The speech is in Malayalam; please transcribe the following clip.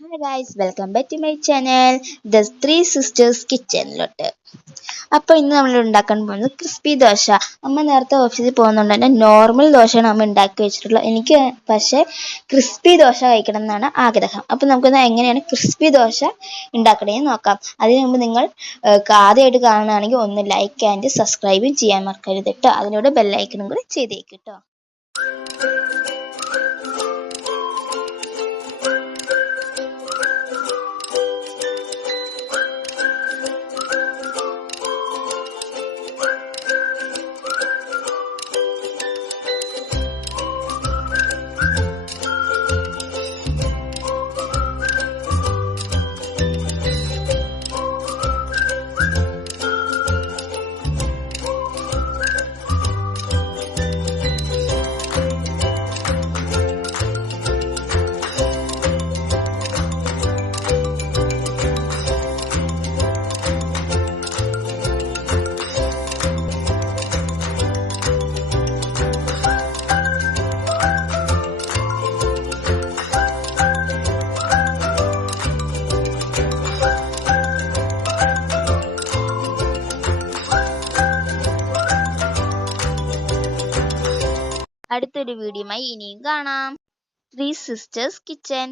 Hi guys, welcome back to my channel, The Three Sisters Kitchen. അപ്പോൾ ഇന്ന് നമ്മൾ ഉണ്ടാക്കാൻ പോകുന്നത് ക്രിസ്പി ദോശ. അമ്മ നേരത്തെ ഓഫീസിൽ പോകുന്നുണ്ട് തന്നെ നോർമൽ ദോശയാണ് അമ്മ ഉണ്ടാക്കി വെച്ചിട്ടുള്ളത്. എനിക്ക് പക്ഷേ ക്രിസ്പി ദോശ കഴിക്കണം എന്നാണ് ആഗ്രഹം. അപ്പോൾ നമുക്കൊന്ന് എങ്ങനെയാണ് ക്രിസ്പി ദോശ ഉണ്ടാക്കണമെന്ന് നോക്കാം. അതിനു മുമ്പ് നിങ്ങൾ ആദ്യമായിട്ട് കാണുകയാണെങ്കിൽ ഒന്ന് ലൈക്ക് ആൻഡ് സബ്സ്ക്രൈബും ചെയ്യാൻ മറക്കരുത് കേട്ടോ. അതിനോട് ബെല്ലൈക്കണും കൂടി ചെയ്തേക്കും കേട്ടോ. അടുത്തൊരു വീഡിയോയുമായി ഇനിയും കാണാം. Three sisters kitchen.